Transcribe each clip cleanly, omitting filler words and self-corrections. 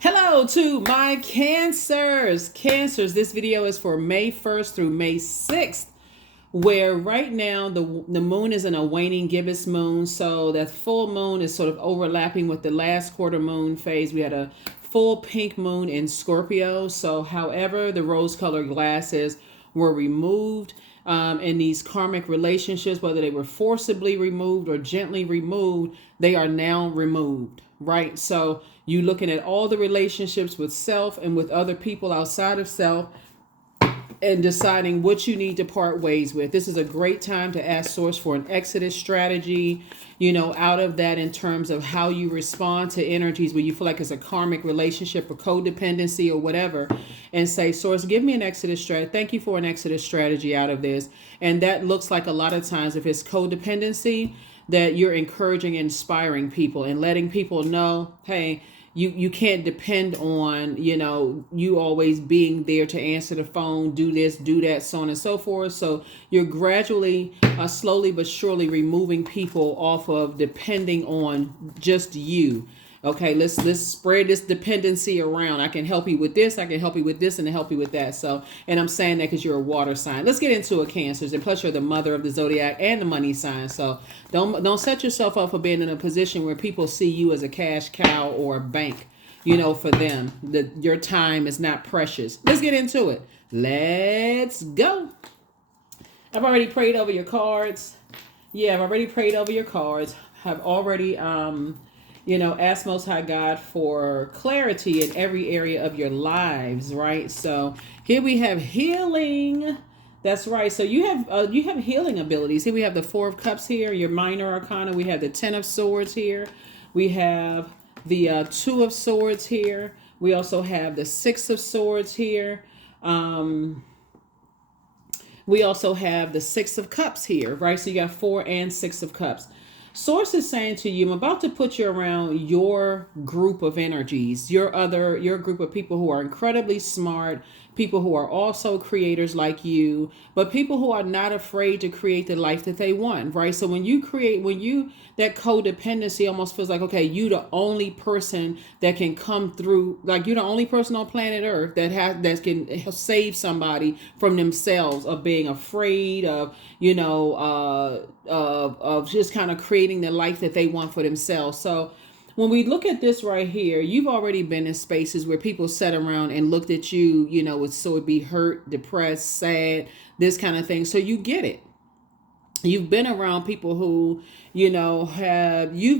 Hello to my Cancers. Cancers, this video is for May 1st through May 6th, where right now the moon is in a waning gibbous moon. So that full moon is sort of overlapping with the last quarter moon phase. We had a full pink moon in Scorpio. So however the rose-colored glasses were removed in these karmic relationships, whether they were forcibly removed or gently removed, they are now removed, right? So you looking at all the relationships with self and with other people outside of self and deciding what you need to part ways with. This is a great time to ask Source for an exodus strategy, out of that in terms of how you respond to energies where you feel like it's a karmic relationship or codependency or whatever, and say, Source, give me an exodus strategy. Thank you for an exodus strategy out of this. And that looks like a lot of times, if it's codependency, that you're encouraging and inspiring people and letting people know, hey, you can't depend on, you always being there to answer the phone, do this, do that, so on and so forth. So you're gradually, slowly but surely removing people off of depending on just you. Okay, let's spread this dependency around. I can help you with this, I can help you with this, and I help you with that. So, and I'm saying that because you're a water sign. Let's get into it, Cancers, and plus you're the mother of the zodiac and the money sign. So don't set yourself up for being in a position where people see you as a cash cow or a bank. For them, your time is not precious. Let's get into it. Let's go. I've already prayed over your cards. Yeah, I've already prayed over your cards. I've already ask Most High God for clarity in every area of your lives, right? So here we have healing. That's right. So you have healing abilities. Here we have the Four of Cups here, your minor arcana. We have the Ten of Swords here. We have the Two of Swords here. We also have the Six of Swords here. We also have the Six of Cups here, right? So you got 4 and 6 of Cups. Source is saying to you, I'm about to put you around your group of energies, your group of people who are incredibly smart, people who are also creators like you, but people who are not afraid to create the life that they want, right? So that codependency almost feels like, okay, you the only person that can come through, like you're the only person on planet Earth that can save somebody from themselves, of being afraid of, of just kind of creating the life that they want for themselves. So when we look at this right here, you've already been in spaces where people sat around and looked at you, would be hurt, depressed, sad, this kind of thing. So you get it. You've been around people who, you've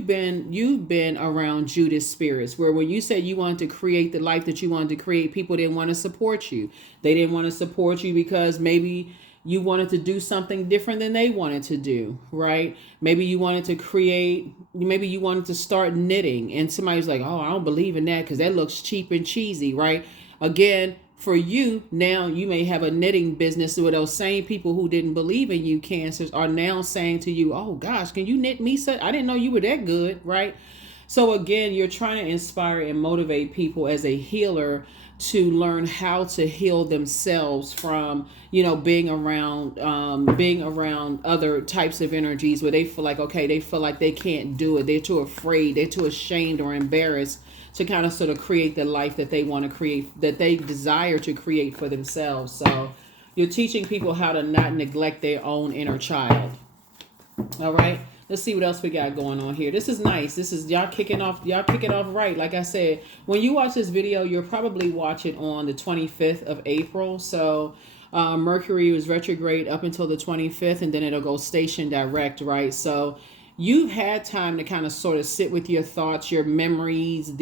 been around Judas spirits, where when you said you wanted to create the life that you wanted to create, people didn't want to support you. They didn't want to support you because maybe you wanted to do something different than they wanted to do, right? Maybe you wanted to start knitting, and somebody's like, oh, I don't believe in that because that looks cheap and cheesy, right? Again, for you, now you may have a knitting business where those same people who didn't believe in you, Cancers, are now saying to you, oh gosh, can you knit me? I didn't know you were that good, right? So again, you're trying to inspire and motivate people as a healer to learn how to heal themselves from, being around other types of energies where they feel like, okay, they feel like they can't do it. They're too afraid. They're too ashamed or embarrassed to kind of sort of create the life that they want to create, that they desire to create for themselves. So you're teaching people how to not neglect their own inner child. All right. Let's see what else we got going on here. This is nice. This is y'all kicking off right. Like I said, when you watch this video, you'll probably watch it on the 25th of April. So Mercury was retrograde up until the 25th, and then it'll go station direct, right? So you've had time to kind of sort of sit with your thoughts, your memories,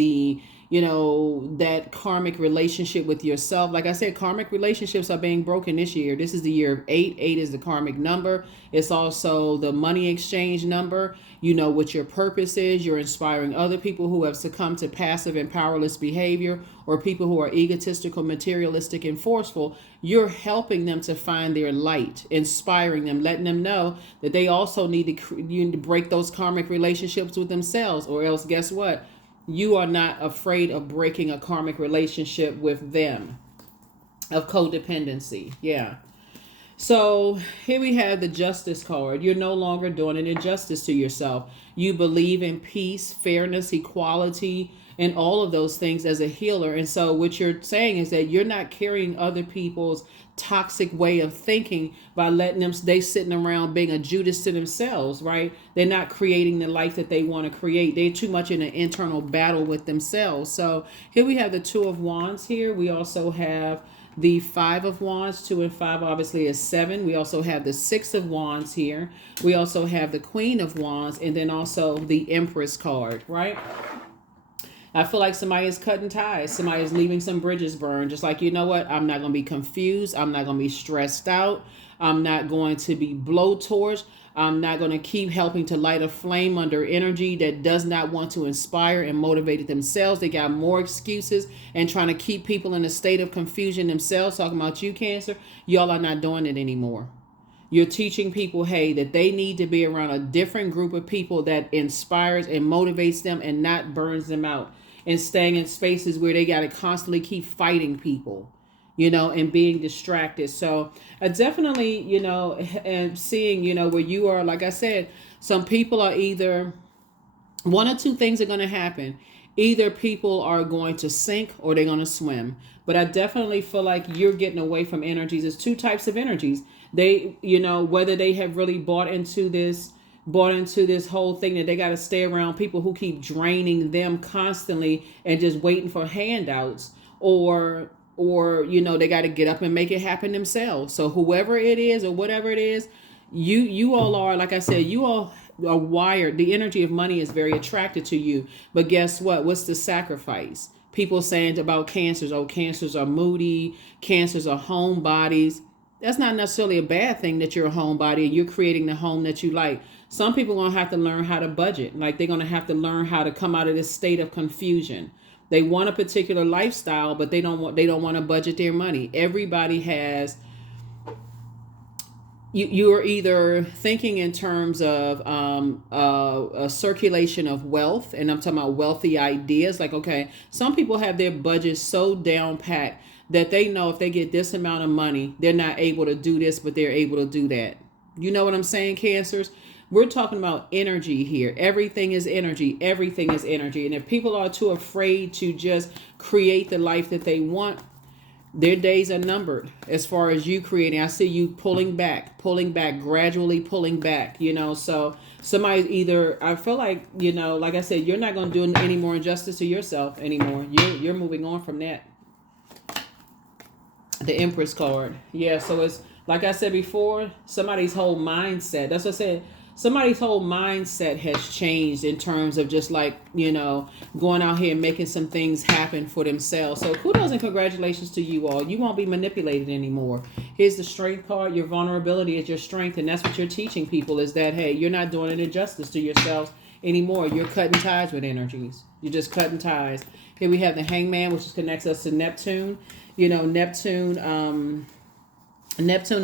that karmic relationship with yourself. Like I said, karmic relationships are being broken this year. This is the year of 8. 8 is the karmic number. It's also the money exchange number. You know what your purpose is. You're inspiring other people who have succumbed to passive and powerless behavior, or people who are egotistical, materialistic, and forceful. You're helping them to find their light, inspiring them, letting them know that they also need to break those karmic relationships with themselves, or else guess what? You are not afraid of breaking a karmic relationship with them, of codependency. Yeah. So here we have the Justice card. You're no longer doing an injustice to yourself. You believe in peace, fairness, equality, and all of those things as a healer. And so what you're saying is that you're not carrying other people's toxic way of thinking by letting them, they sitting around being a Judas to themselves, right? They're not creating the life that they want to create. They're too much in an internal battle with themselves. So here we have the Two of Wands here. We also have the Five of Wands. 2 and 5 obviously is 7. We also have the Six of Wands here. We also have the Queen of Wands, and then also the Empress card, right? I feel like somebody is cutting ties. Somebody is leaving some bridges burned. Just like, you know what? I'm not going to be confused. I'm not going to be stressed out. I'm not going to be blowtorched. I'm not going to keep helping to light a flame under energy that does not want to inspire and motivate it themselves. They got more excuses and trying to keep people in a state of confusion themselves. Talking about you, Cancer. Y'all are not doing it anymore. You're teaching people, hey, that they need to be around a different group of people that inspires and motivates them and not burns them out, and staying in spaces where they got to constantly keep fighting people, and being distracted. So I definitely, and seeing, where you are, like I said, some people are either, one or two things are going to happen. Either people are going to sink or they're going to swim. But I definitely feel like you're getting away from energies. There's two types of energies. They, whether they have really bought into this whole thing that they got to stay around people who keep draining them constantly and just waiting for handouts, or they got to get up and make it happen themselves. So whoever it is or whatever it is, you all are, like I said, you all are wired. The energy of money is very attracted to you. But guess what? What's the sacrifice? People saying about cancers, oh, cancers are moody, cancers are homebodies. That's not necessarily a bad thing that you're a homebody and you're creating the home that you like. Some people are going to have to learn how to budget. Like, they're going to have to learn how to come out of this state of confusion. They want a particular lifestyle, but they don't want to budget their money. Everybody has, you are either thinking in terms of a circulation of wealth, and I'm talking about wealthy ideas. Like, okay, some people have their budget so down packed that they know if they get this amount of money, they're not able to do this, but they're able to do that. You know what I'm saying, Cancers? We're talking about energy here. Everything is energy. Everything is energy. And if people are too afraid to just create the life that they want, their days are numbered as far as you creating. I see you pulling back, gradually pulling back, so somebody's either, I feel like, like I said, you're not going to do any more injustice to yourself anymore. You're moving on from that. The Empress card. Yeah, so it's like I said before, somebody's whole mindset. That's what I said. Somebody's whole mindset has changed in terms of just like, going out here and making some things happen for themselves. So kudos and congratulations to you all. You won't be manipulated anymore. Here's the Strength card. Your vulnerability is your strength. And that's what you're teaching people, is that, hey, you're not doing an injustice to yourselves anymore. You're cutting ties with energies. You're just cutting ties. Here we have the Hangman, which connects us to Neptune. Neptune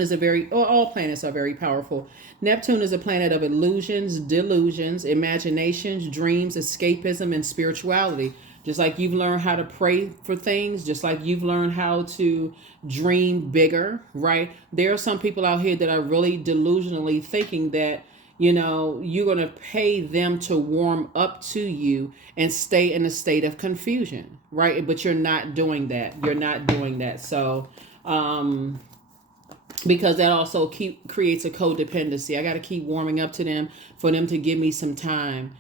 is all planets are very powerful. Neptune is a planet of illusions, delusions, imaginations, dreams, escapism, and spirituality. Just like you've learned how to pray for things, just like you've learned how to dream bigger, right? There are some people out here that are really delusionally thinking that, you're going to pay them to warm up to you and stay in a state of confusion, right? But you're not doing that. You're not doing that. So, because that also creates a codependency. I got to keep warming up to them for them to give me some time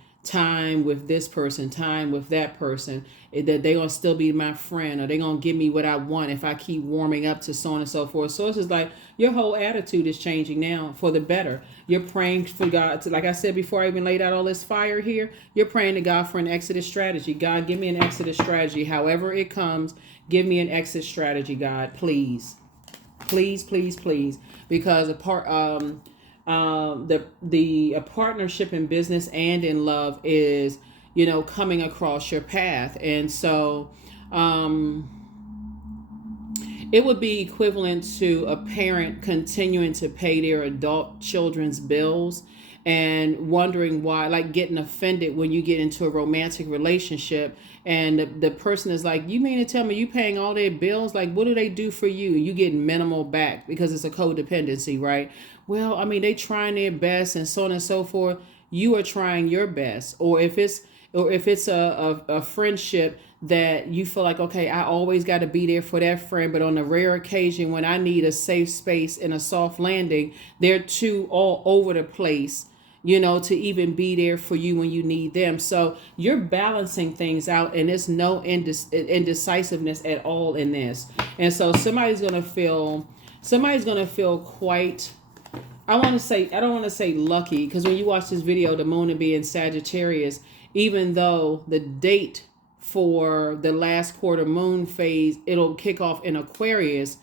with this person, time with that person, that they're going to still be my friend, or they're going to give me what I want if I keep warming up to so on and so forth. So it's just like your whole attitude is changing now for the better. You're praying for God to, like I said before I even laid out all this fire here, you're praying to God for an exit strategy. God, give me an exit strategy. However it comes, give me an exit strategy, God, please. Please, please, please. Because a partnership in business and in love is, coming across your path. And so it would be equivalent to a parent continuing to pay their adult children's bills and wondering why, like getting offended when you get into a romantic relationship and the person is like, you mean to tell me you paying all their bills? Like, what do they do for you? You get minimal back because it's a codependency, right? Well, I mean, they trying their best and so on and so forth. You are trying your best. Or if or if it's a friendship that you feel like, okay, I always got to be there for that friend, but on a rare occasion when I need a safe space and a soft landing, they're too all over the place, to even be there for you when you need them. So you're balancing things out, and there's no indecisiveness at all in this. And so somebody's gonna feel quite, I don't want to say lucky, because when you watch this video, the moon will be in Sagittarius, even though the date for the last quarter moon phase, it'll kick off in Aquarius.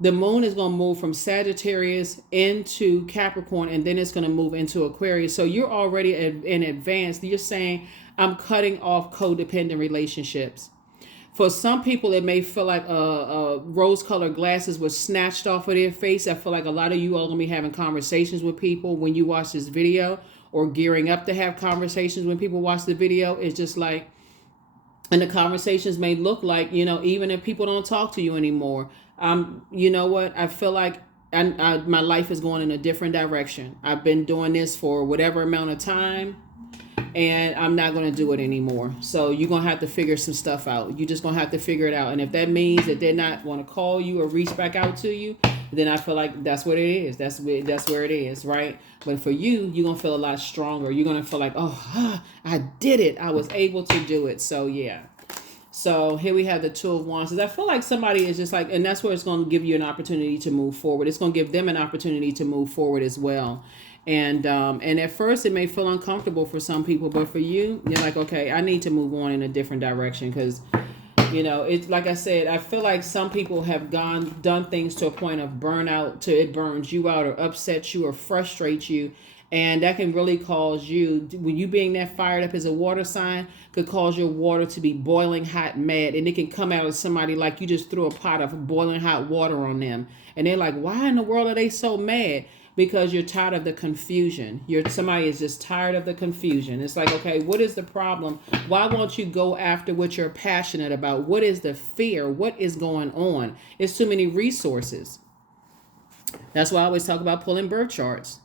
The moon is going to move from Sagittarius into Capricorn, and then it's going to move into Aquarius. So you're already in advance. You're saying, I'm cutting off codependent relationships. For some people, it may feel like rose-colored glasses was snatched off of their face. I feel like a lot of you are going to be having conversations with people when you watch this video, or gearing up to have conversations when people watch the video. It's just like, and the conversations may look like, even if people don't talk to you anymore, you know what? I feel like my life is going in a different direction. I've been doing this for whatever amount of time, and I'm not going to do it anymore. So you're going to have to figure some stuff out. You're just going to have to figure it out. And if that means that they're not want to call you or reach back out to you, then I feel like that's what it is. That's where it is, right? But for you, you're going to feel a lot stronger. You're going to feel like, oh, I did it. I was able to do it. So yeah. So here we have the Two of Wands. I feel like somebody is just like, and that's where it's going to give you an opportunity to move forward. It's going to give them an opportunity to move forward as well. And at first it may feel uncomfortable for some people, but for you, you're like, okay, I need to move on in a different direction, because it's like I said, I feel like some people have done things to a point of burnout, to it burns you out or upsets you or frustrates you. And that can really cause you, when you being that fired up as a water sign, could cause your water to be boiling hot mad. And it can come out of somebody like you just threw a pot of boiling hot water on them. And they're like, why in the world are they so mad? Because you're tired of the confusion. Somebody is just tired of the confusion. It's like, okay, what is the problem? Why won't you go after what you're passionate about? What is the fear? What is going on? It's too many resources. That's why I always talk about pulling birth charts.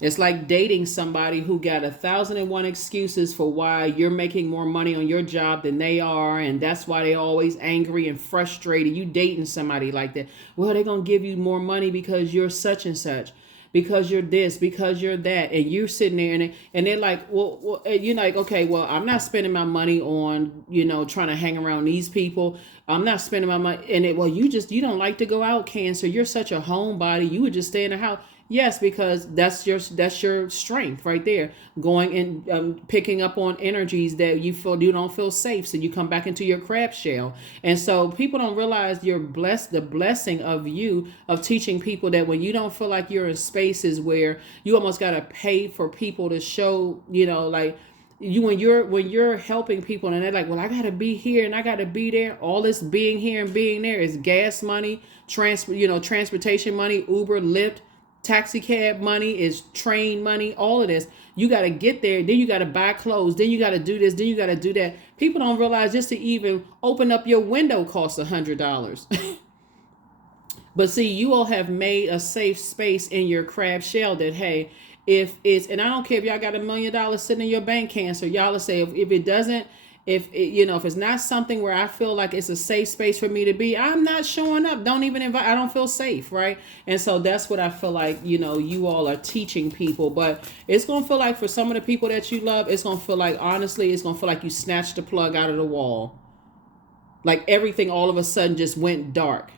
It's like dating somebody who got 1,001 excuses for why you're making more money on your job than they are, and that's why they're always angry and frustrated. You dating somebody like that. Well, they're going to give you more money because you're such and such, because you're this, because you're that, and you're sitting there and they're like, well, you're like, okay, well, I'm not spending my money on, trying to hang around these people. I'm not spending my money. And you don't like to go out, Cancer. You're such a homebody. You would just stay in the house. Yes, because that's your strength right there. Going and picking up on energies that you don't feel safe, so you come back into your crab shell. And so people don't realize you're blessed, the blessing of teaching people that when you don't feel like you're in spaces where you almost got to pay for people to show, like when you're helping people and they're like, well, I got to be here and I got to be there. All this being here and being there is gas money, transportation money, Uber, Lyft. Taxi cab money, is train money, all of this. You got to get there. Then you got to buy clothes. Then you got to do this. Then you got to do that. People don't realize just to even open up your window costs $100. But see, you all have made a safe space in your crab shell that, hey, if it's, and I don't care if y'all got $1 million sitting in your bank, Cancer, y'all will say, if it doesn't, if it's not something where I feel like it's a safe space for me to be, I'm not showing up. Don't even invite. I don't feel safe, right? And so that's what I feel like, you all are teaching people. But it's going to feel like for some of the people that you love, it's going to feel like, honestly, it's going to feel like you snatched the plug out of the wall. Like everything all of a sudden just went dark.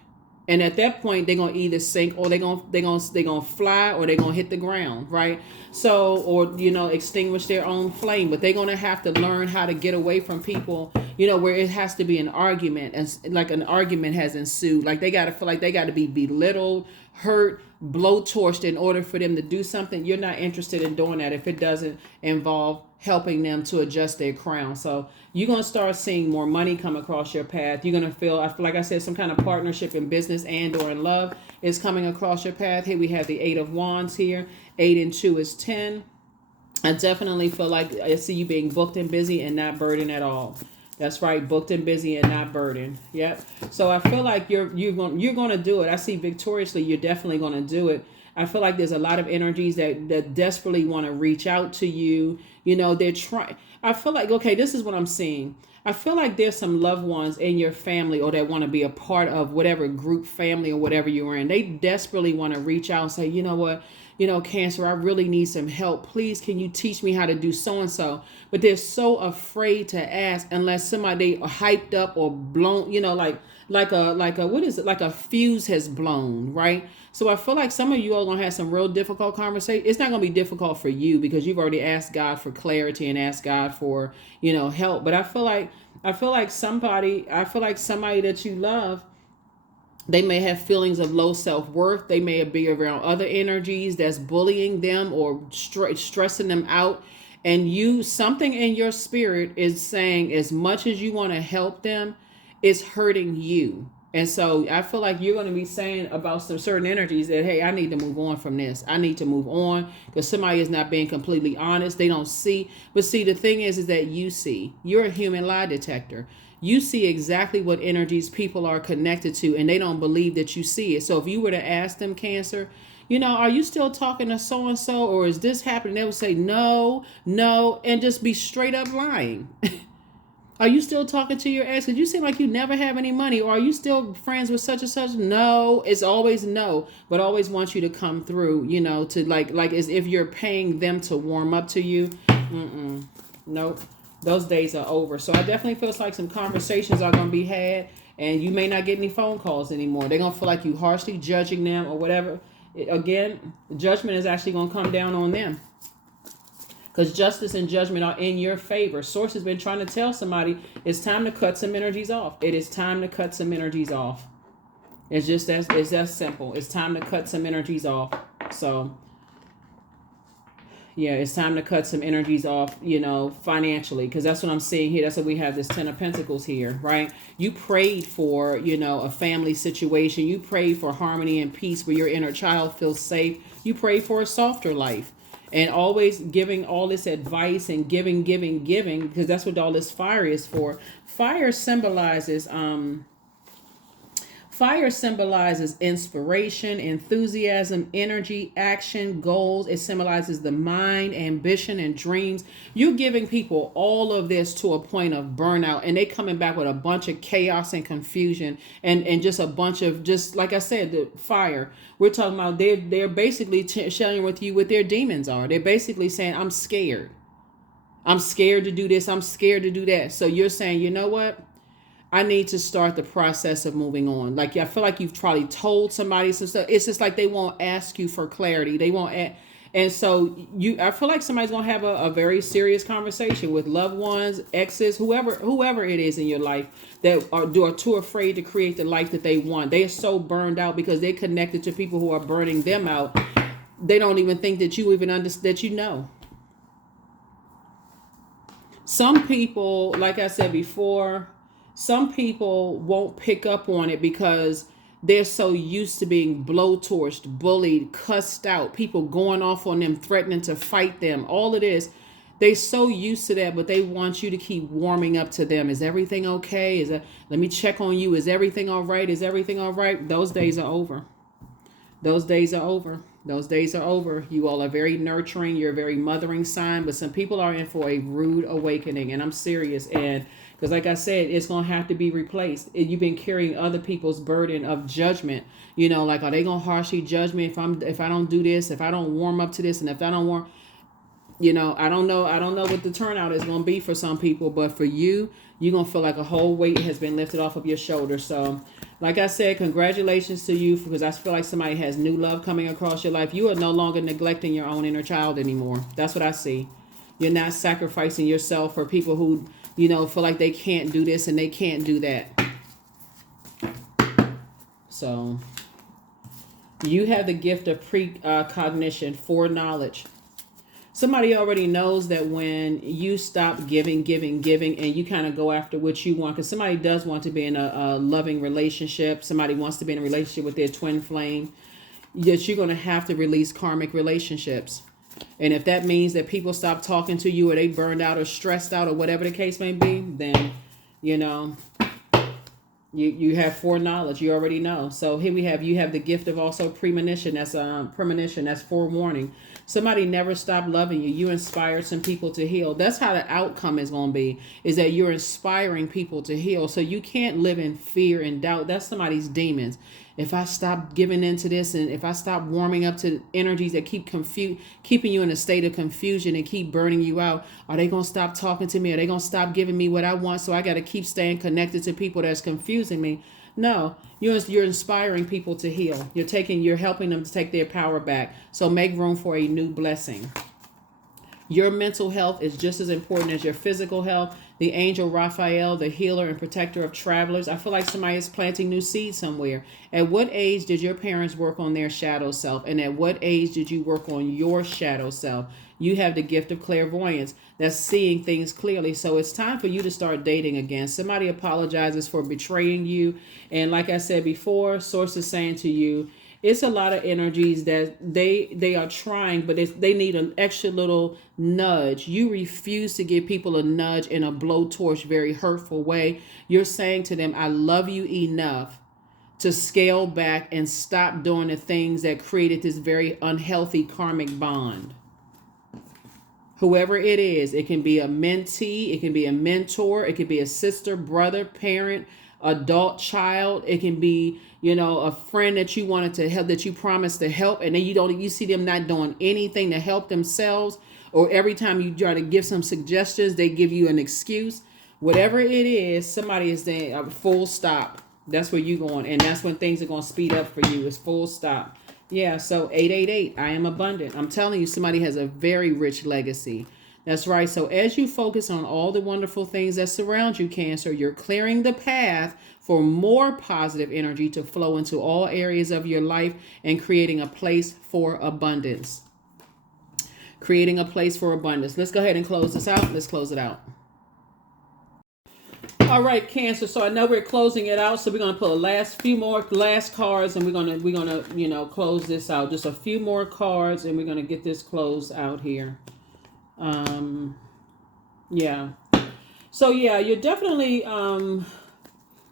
And at that point, they're going to either sink or they're going to fly or they're going to hit the ground, right? So, or, extinguish their own flame. But they're going to have to learn how to get away from people, where it has to be an argument. And like an argument has ensued. Like they got to feel like they got to be belittled, hurt, blowtorched in order for them to do something. You're not interested in doing that if it doesn't involve helping them to adjust their crown. So you're going to start seeing more money come across your path. You're going to feel, like I said, some kind of partnership in business and or in love is coming across your path. Here we have the 8 of Wands here. 8 and 2 is 10. I definitely feel like I see you being booked and busy and not burdened at all. That's right, booked and busy and not burdened. Yep. So I feel like you're going to do it. I see victoriously. You're definitely going to do it. I feel like there's a lot of energies that desperately want to reach out to you. You know, they're trying. I feel like, okay, this is what I'm seeing. I feel like there's some loved ones in your family or that want to be a part of whatever group, family, or whatever you're in. They desperately want to reach out and say, you know what, Cancer, I really need some help. Please, can you teach me how to do so and so? But they're so afraid to ask unless somebody hyped up or blown, like a what is it? Like a fuse has blown, right? So I feel like some of you are gonna have some real difficult conversation. It's not gonna be difficult for you because you've already asked God for clarity and asked God for, help. But I feel like somebody that you love, they may have feelings of low self-worth. They may be around other energies that's bullying them or stressing them out. And something in your spirit is saying, as much as you want to help them, it's hurting you. And so I feel like you're going to be saying about some certain energies that, hey, I need to move on from this. I need to move on because somebody is not being completely honest. They don't see. But see, the thing is that you see. You're a human lie detector. You see exactly what energies people are connected to, and they don't believe that you see it. So if you were to ask them, Cancer, are you still talking to so-and-so, or is this happening? They would say, no, and just be straight up lying. Are you still talking to your ex? Because you seem like you never have any money. Or are you still friends with such and such? No, it's always no. But always want you to come through, to like as if you're paying them to warm up to you. Nope. Those days are over. So I definitely feels like some conversations are going to be had. And you may not get any phone calls anymore. They're going to feel like you harshly judging them or whatever. Again, judgment is actually going to come down on them. Because justice and judgment are in your favor. Source has been trying to tell somebody it's time to cut some energies off. It is time to cut some energies off. It's that simple. It's time to cut some energies off. So, yeah, it's time to cut some energies off, financially. Because that's what I'm seeing here. That's what we have this 10 of Pentacles here, right? You prayed for, a family situation. You prayed for harmony and peace where your inner child feels safe. You prayed for a softer life. And always giving all this advice and giving, because that's what all this fire is for. Fire symbolizes inspiration, enthusiasm, energy, action, goals. It symbolizes the mind, ambition, and dreams. You're giving people all of this to a point of burnout, and they coming back with a bunch of chaos and confusion and just a bunch of, just like I said, the fire. We're talking about they're basically sharing with you what their demons are. They're basically saying, I'm scared. I'm scared to do this. I'm scared to do that. So you're saying, you know what? I need to start the process of moving on. Like, I feel like you've probably told somebody some stuff. It's just like they won't ask you for clarity. They won't ask. And so I feel like somebody's going to have a very serious conversation with loved ones, exes, whoever it is in your life that are too afraid to create the life that they want. They are so burned out because they're connected to people who are burning them out. They don't even think that you even understand, that Some people, like I said before, some people won't pick up on it because they're so used to being blowtorched, bullied, cussed out, people going off on them, threatening to fight them. All it is, they're so used to that, but they want you to keep warming up to them. Is everything okay? Let me check on you. Is everything all right? Is everything all right? Those days are over. Those days are over. Those days are over. You all are very nurturing. You're a very mothering sign, but some people are in for a rude awakening, and I'm serious. And because like I said, it's going to have to be replaced. You've been carrying other people's burden of judgment. Like, are they going to harshly judge me if I don't do this, if I don't warm up to this, and if I don't warm, I don't know what the turnout is going to be for some people, but for you, you're going to feel like a whole weight has been lifted off of your shoulders. So like I said, congratulations to you, because I feel like somebody has new love coming across your life. You are no longer neglecting your own inner child anymore. That's what I see. You're not sacrificing yourself for people who, feel like they can't do this and they can't do that. So you have the gift of precognition, foreknowledge. Somebody already knows that when you stop giving, and you kind of go after what you want, because somebody does want to be in a loving relationship. Somebody wants to be in a relationship with their twin flame. That you're going to have to release karmic relationships. And if that means that people stop talking to you, or they burned out or stressed out or whatever the case may be, then, You have foreknowledge. You already know. So here we have, you have the gift of also premonition. That's premonition. That's forewarning. Somebody never stopped loving you. You inspired some people to heal. That's how the outcome is going to be, is that you're inspiring people to heal. So you can't live in fear and doubt. That's somebody's demons. If I stop giving into this, and if I stop warming up to energies that keep keeping you in a state of confusion and keep burning you out, are they going to stop talking to me? Are they going to stop giving me what I want? So I got to keep staying connected to people that's confusing me. No, you're inspiring people to heal. You're helping them to take their power back. So make room for a new blessing. Your mental health is just as important as your physical health. The angel Raphael, the healer and protector of travelers. I feel like somebody is planting new seeds somewhere. At what age did your parents work on their shadow self? And at what age did you work on your shadow self? You have the gift of clairvoyance. That's seeing things clearly. So it's time for you to start dating again. Somebody apologizes for betraying you. And like I said before, source is saying to you, it's a lot of energies that they are trying, but they need an extra little nudge. You refuse to give people a nudge in a blowtorch, very hurtful way. You're saying to them, I love you enough to scale back and stop doing the things that created this very unhealthy karmic bond. Whoever it is, it can be a mentee, it can be a mentor, it can be a sister, brother, parent, adult, child. It can be, a friend that you wanted to help, that you promised to help, and then you see them not doing anything to help themselves, or every time you try to give some suggestions, they give you an excuse. Whatever it is, somebody is saying a full stop. That's where you're going, and that's when things are going to speed up for you. It's full stop. Yeah, so 888, I am abundant. I'm telling you, somebody has a very rich legacy. That's right. So as you focus on all the wonderful things that surround you, Cancer, you're clearing the path for more positive energy to flow into all areas of your life and creating a place for abundance. Creating a place for abundance. Let's go ahead and close this out. Let's close it out. All right, Cancer. So I know we're closing it out. So we're going to pull the few more cards, and we're gonna close this out. Just a few more cards, and we're gonna get this closed out here. Yeah. So yeah, you're definitely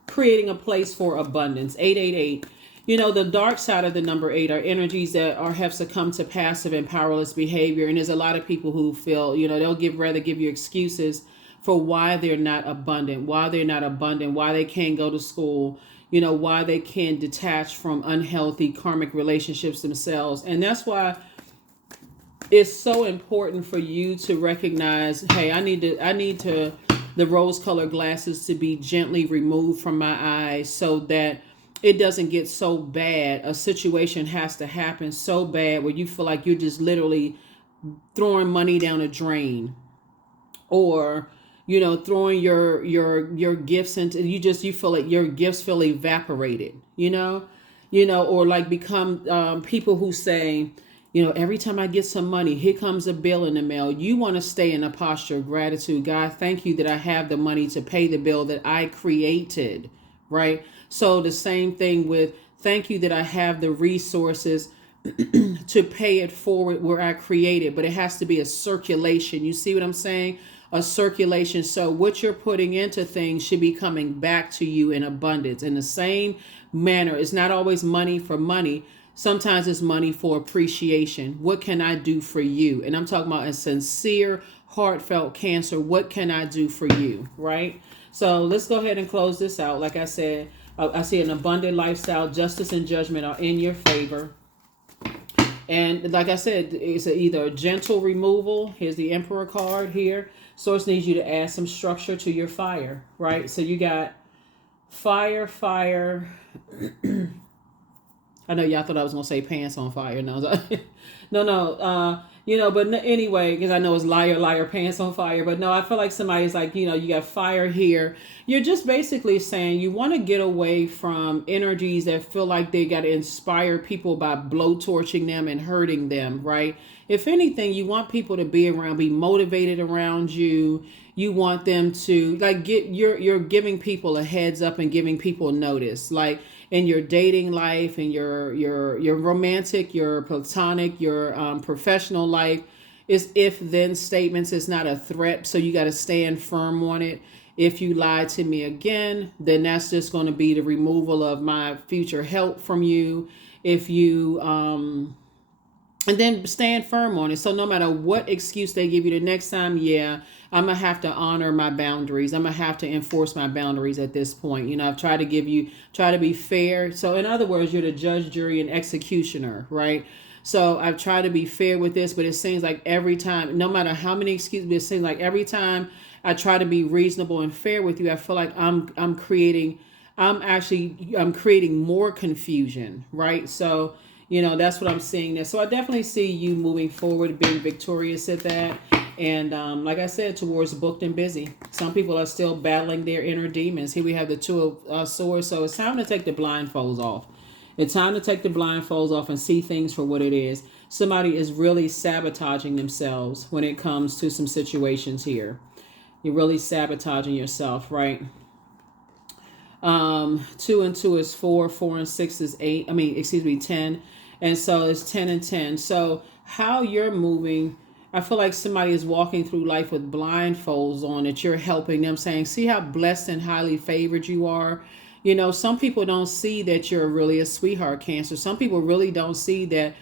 creating a place for abundance. 888. The dark side of the number 8 are energies that have succumbed to passive and powerless behavior. And there's a lot of people who feel, they'll rather give you excuses for why they're not abundant, why they can't go to school, why they can't detach from unhealthy karmic relationships themselves. And that's why it's so important for you to recognize, hey, I need the rose-colored glasses to be gently removed from my eyes so that it doesn't get so bad. A situation has to happen so bad where you feel like you're just literally throwing money down a drain, or throwing your gifts into, you feel like your gifts feel evaporated, or like become people who say, every time I get some money, here comes a bill in the mail. You want to stay in a posture of gratitude. God, thank you that I have the money to pay the bill that I created, right? So the same thing with, thank you that I have the resources to pay it forward where I created, but it has to be a circulation. You see what I'm saying? A circulation. So what you're putting into things should be coming back to you in abundance. In the same manner, it's not always money for money. Sometimes it's money for appreciation. What can I do for you? And I'm talking about a sincere, heartfelt Cancer. What can I do for you? Right? So let's go ahead and close this out. Like I said, I see an abundant lifestyle. Justice and judgment are in your favor. And like I said, it's either a gentle removal. Here's the Emperor card here. Source needs you to add some structure to your fire, right? So you got fire. I know y'all thought I was going to say pants on fire. No, but anyway, because I know it's liar, pants on fire. But no, I feel like somebody's like, you got fire here. You're just basically saying you want to get away from energies that feel like they got to inspire people by blowtorching them and hurting them, right? If anything, you want people to be motivated around you. You want them to you're giving people a heads up and giving people notice, like in your dating life and your romantic, your platonic, your professional life. Is if then statements. It's not a threat, so you got to stand firm on it. If you lie to me again, then that's just going to be the removal of my future help from you. If you and then stand firm on it. So no matter what excuse they give you the next time, yeah, I'm gonna have to honor my boundaries. I'm gonna have to enforce my boundaries at this point. I've tried to try to be fair. So in other words, you're the judge, jury, and executioner, right? So I've tried to be fair with this, but it seems like every time, no matter how many excuses, it seems like every time I try to be reasonable and fair with you, I feel like I'm creating more confusion, right? So that's what I'm seeing there. So I definitely see you moving forward, being victorious at that. And like I said, towards booked and busy. Some people are still battling their inner demons. Here we have the Two of Swords. So it's time to take the blindfolds off. It's time to take the blindfolds off and see things for what it is. Somebody is really sabotaging themselves when it comes to some situations here. You're really sabotaging yourself, right? 2 and 2 is 4. 4 and 6 is 8. 10. And so it's 10 and 10. So how you're moving, I feel like somebody is walking through life with blindfolds on, that you're helping them, saying, see how blessed and highly favored you are. Some people don't see that you're really a sweetheart, Cancer. Some people really don't see that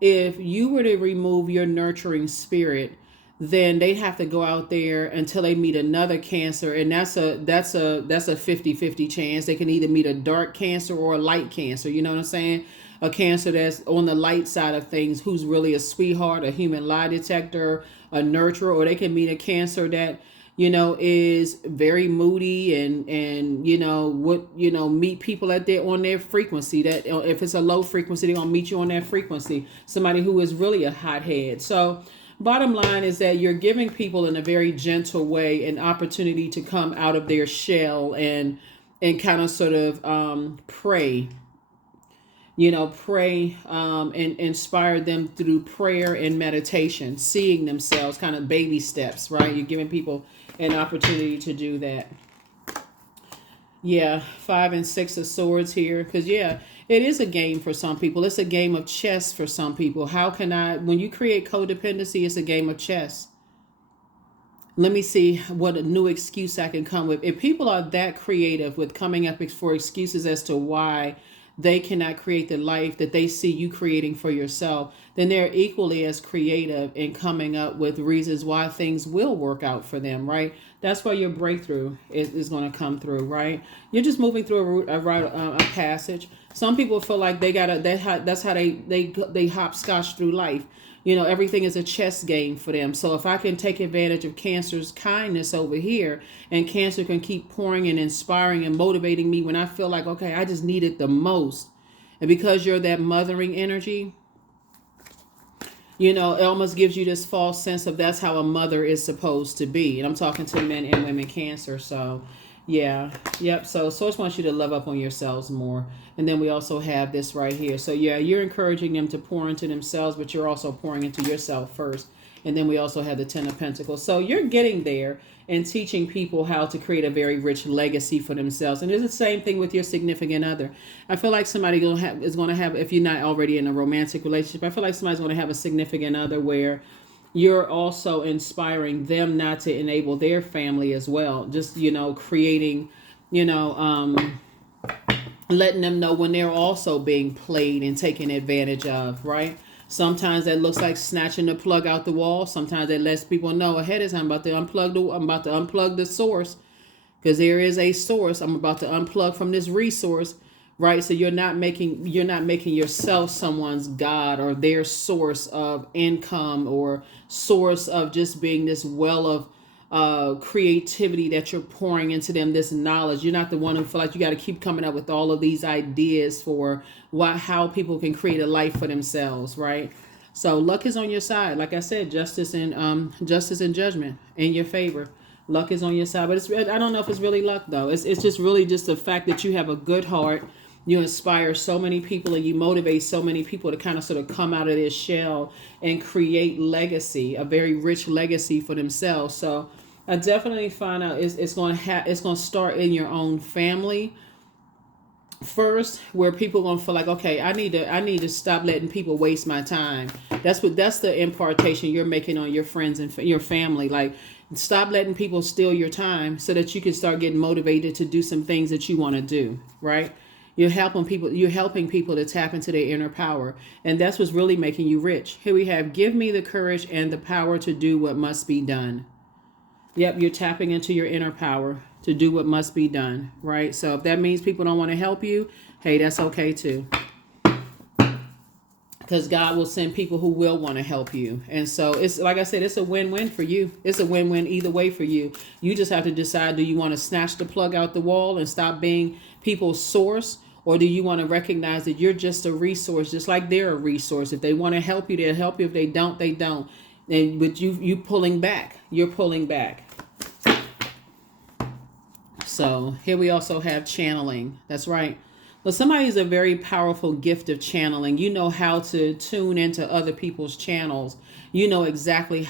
if you were to remove your nurturing spirit, then they'd have to go out there until they meet another Cancer, and that's a 50-50 chance. They can either meet a dark Cancer or a light Cancer. You know what I'm saying? A Cancer that's on the light side of things, who's really a sweetheart, a human lie detector, a nurturer, or they can meet a Cancer that is very moody and meet people on their frequency. That if it's a low frequency, they're gonna meet you on that frequency. Somebody who is really a hothead. So bottom line is that you're giving people in a very gentle way an opportunity to come out of their shell and kind of sort of pray. Pray and inspire them through prayer and meditation, seeing themselves, kind of baby steps, right? You're giving people an opportunity to do that. Yeah, 5 and 6 of Swords here, because it is a game for some people. It's a game of chess for some people. When you create codependency, it's a game of chess. Let me see what a new excuse I can come with. If people are that creative with coming up for excuses as to why they cannot create the life that they see you creating for yourself, then they're equally as creative in coming up with reasons why things will work out for them, right? That's why your breakthrough is going to come through, right? You're just moving through a passage. Some people feel like that's how they hopscotch through life. Everything is a chess game for them. So if I can take advantage of Cancer's kindness over here, and Cancer can keep pouring and inspiring and motivating me when I feel like, okay, I just need it the most. And because you're that mothering energy, it almost gives you this false sense of that's how a mother is supposed to be. And I'm talking to men and women Cancer. So yeah. Yep. So Source wants you to love up on yourselves more. And then we also have this right here. So yeah, you're encouraging them to pour into themselves, but you're also pouring into yourself first. And then we also have the 10 of Pentacles. So you're getting there and teaching people how to create a very rich legacy for themselves. And it's the same thing with your significant other. I feel like somebody is going to have, if you're not already in a romantic relationship, I feel like somebody's going to have a significant other where you're also inspiring them not to enable their family as well. Just, creating, letting them know when they're also being played and taken advantage of, right? Sometimes that looks like snatching the plug out the wall. Sometimes that lets people know ahead of time I'm about to unplug the source, because there is a source. I'm about to unplug from this resource, right? So you're not making yourself someone's God or their source of income or source of just being this well of creativity that you're pouring into them, this knowledge. You're not the one who feel like you got to keep coming up with all of these ideas for how people can create a life for themselves, right? So luck is on your side. Like I said, justice and judgment in your favor. Luck is on your side, but I don't know if it's really luck though. It's just really just the fact that you have a good heart. You inspire so many people and you motivate so many people to kind of sort of come out of their shell and create legacy, a very rich legacy for themselves. So I definitely find out it's going to start in your own family. first, where people gonna feel like, okay, I need to stop letting people waste my time. That's the impartation you're making on your friends and your family. Like, stop letting people steal your time so that you can start getting motivated to do some things that you want to do, right? You're helping people to tap into their inner power, and that's what's really making you rich. Here we have, give me the courage and the power to do what must be done. Yep, you're tapping into your inner power to do what must be done, right? So if that means people don't want to help you, hey, that's okay too. Because God will send people who will want to help you. And so it's like I said, it's a win-win for you. It's a win-win either way for you. You just have to decide, do you want to snatch the plug out the wall and stop being people's source? Or do you want to recognize that you're just a resource, just like they're a resource? If they want to help you, they'll help you. If they don't, they don't. And with you pulling back, you're pulling back. So here we also have channeling. That's right. Well, somebody is a very powerful gift of channeling. You know how to tune into other people's channels. You know exactly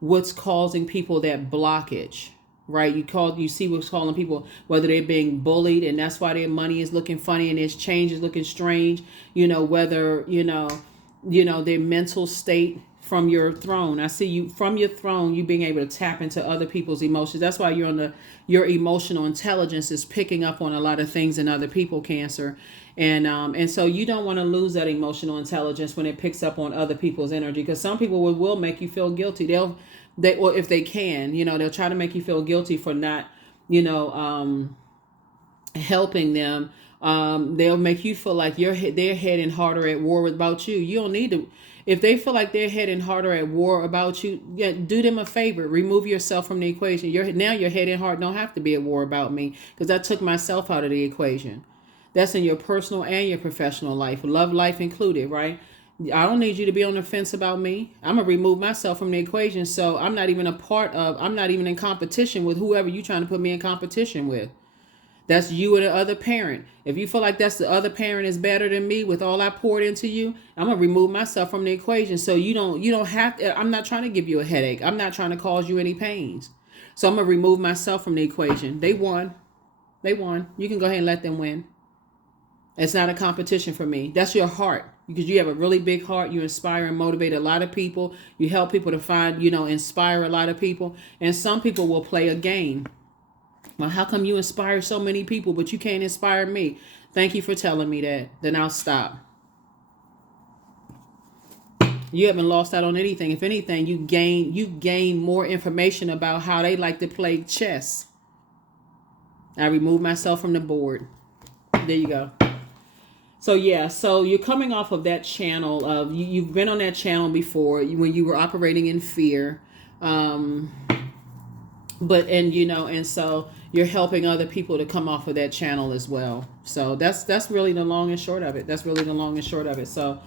what's causing people that blockage, right? You see what's calling people, whether they're being bullied and that's why their money is looking funny and its change is looking strange. Whether, their mental state from your throne. I see you from your throne, you being able to tap into other people's emotions. That's why your emotional intelligence is picking up on a lot of things in other people, Cancer. And so you don't want to lose that emotional intelligence when it picks up on other people's energy, because some people will make you feel guilty. Or if they can, they'll try to make you feel guilty for not, helping them. They'll make you feel like they're heading harder at war about you. You don't need to. If they feel like they're heading harder at war about you, yeah, do them a favor. Remove yourself from the equation. Now your head and heart don't have to be at war about me, because I took myself out of the equation. That's in your personal and your professional life, love life included, right? I don't need you to be on the fence about me. I'm going to remove myself from the equation, so I'm not even in competition with whoever you're trying to put me in competition with. That's you and the other parent. If you feel like that's the other parent is better than me with all I poured into you, I'm gonna remove myself from the equation. So you don't have to. I'm not trying to give you a headache. I'm not trying to cause you any pains. So I'm gonna remove myself from the equation. They won. You can go ahead and let them win. It's not a competition for me. That's your heart, because you have a really big heart. You inspire and motivate a lot of people. You help people to find, inspire a lot of people. And some people will play a game. Well, how come you inspire so many people, but you can't inspire me? Thank you for telling me that. Then I'll stop. You haven't lost out on anything. If anything, you gain more information about how they like to play chess. I remove myself from the board. There you go. So yeah, so you're coming off of that channel of you've been on that channel before when you were operating in fear. And so you're helping other people to come off of that channel as well. So that's really the long and short of it. So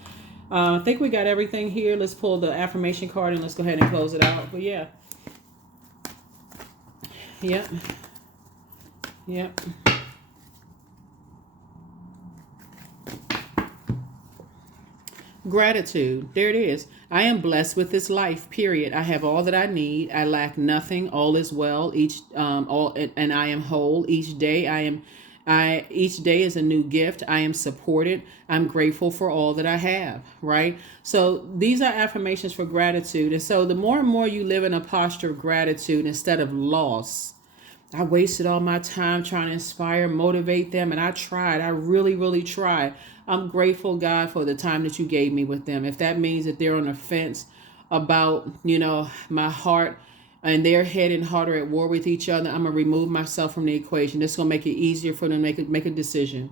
I think we got everything here. Let's pull the affirmation card and let's go ahead and close it out. But yeah. Yep. Gratitude. There it is. I am blessed with this life, period. I have all that I need. I lack nothing. All is well. And I am whole. Each day is a new gift. I am supported. I'm grateful for all that I have, right? So these are affirmations for gratitude. And so the more and more you live in a posture of gratitude instead of loss. I wasted all my time trying to inspire, motivate them. And I tried. I really, really tried. I'm grateful, God, for the time that you gave me with them. If that means that they're on the fence about, my heart, and they're heading harder at war with each other, I'm going to remove myself from the equation. This is going to make it easier for them to make a decision.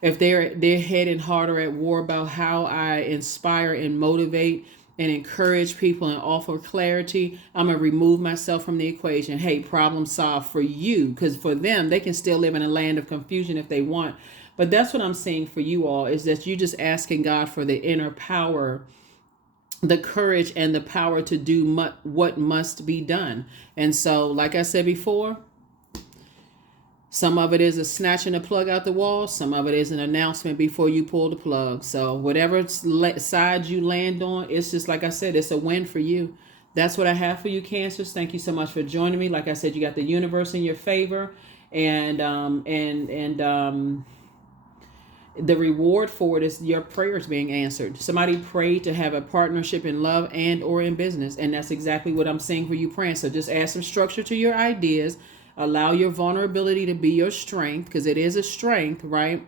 If they're heading harder at war about how I inspire and motivate and encourage people and offer clarity, I'm going to remove myself from the equation. Hey, problem solved for you, because for them, they can still live in a land of confusion if they want. But that's what I'm saying for you all, is that you just asking God for the inner power, the courage and the power to do what must be done. And so, like I said before, some of it is a snatching the plug out the wall. Some of it is an announcement before you pull the plug. So whatever side you land on, it's just like I said, it's a win for you. That's what I have for you, Cancers. Thank you so much for joining me. Like I said, you got the universe in your favor, and The reward for it is your prayers being answered. Somebody prayed to have a partnership in love and or in business, and that's exactly what I'm saying for you praying. So just add some structure to your ideas. Allow your vulnerability to be your strength, because it is a strength, right?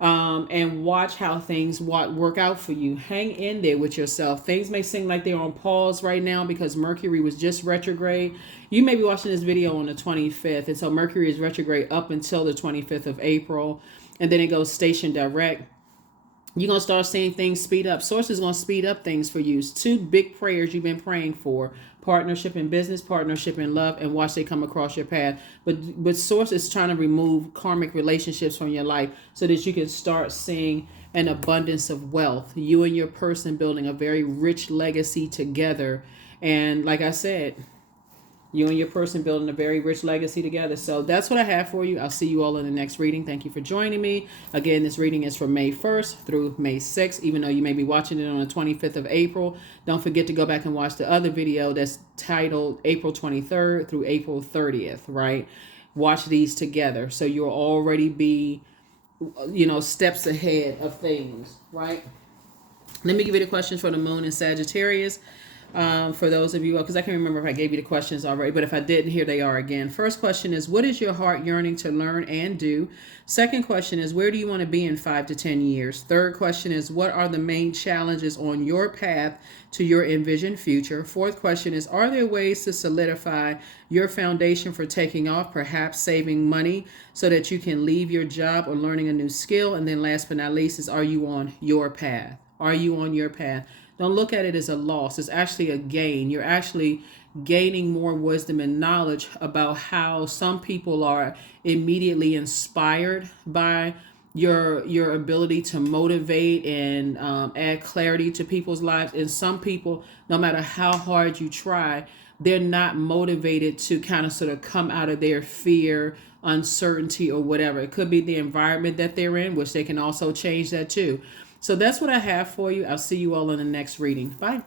And watch how things work out for you. Hang in there with yourself. Things may seem like they're on pause right now because Mercury was just retrograde. You may be watching this video on the 25th, and so Mercury is retrograde up until the 25th of April, and then it goes station direct. You're going to start seeing things speed up. Source is going to speed up things for you. It's 2 big prayers you've been praying for: partnership in business, partnership in love, and watch they come across your path. But Source is trying to remove karmic relationships from your life so that you can start seeing an abundance of wealth. You and your person building a very rich legacy together. And like I said, you and your person building a very rich legacy together. So that's what I have for you. I'll see you all in the next reading. Thank you for joining me. Again, this reading is from May 1st through May 6th, even though you may be watching it on the 25th of April. Don't forget to go back and watch the other video that's titled April 23rd through April 30th, right? Watch these together so you'll already be, steps ahead of things, right? Let me give you the questions for the moon in Sagittarius. For those of you, because I can't remember if I gave you the questions already, but if I didn't, here they are again. First question is, what is your heart yearning to learn and do? Second question is, where do you want to be in 5 to 10 years? Third question is, what are the main challenges on your path to your envisioned future? Fourth question is, are there ways to solidify your foundation for taking off, perhaps saving money so that you can leave your job or learning a new skill? And then last but not least is, are you on your path? Are you on your path? Don't look at it as a loss. It's actually a gain. You're actually gaining more wisdom and knowledge about how some people are immediately inspired by your ability to motivate and add clarity to people's lives. And some people, no matter how hard you try, they're not motivated to kind of sort of come out of their fear, uncertainty, or whatever. It could be the environment that they're in, which they can also change that too. So that's what I have for you. I'll see you all in the next reading. Bye.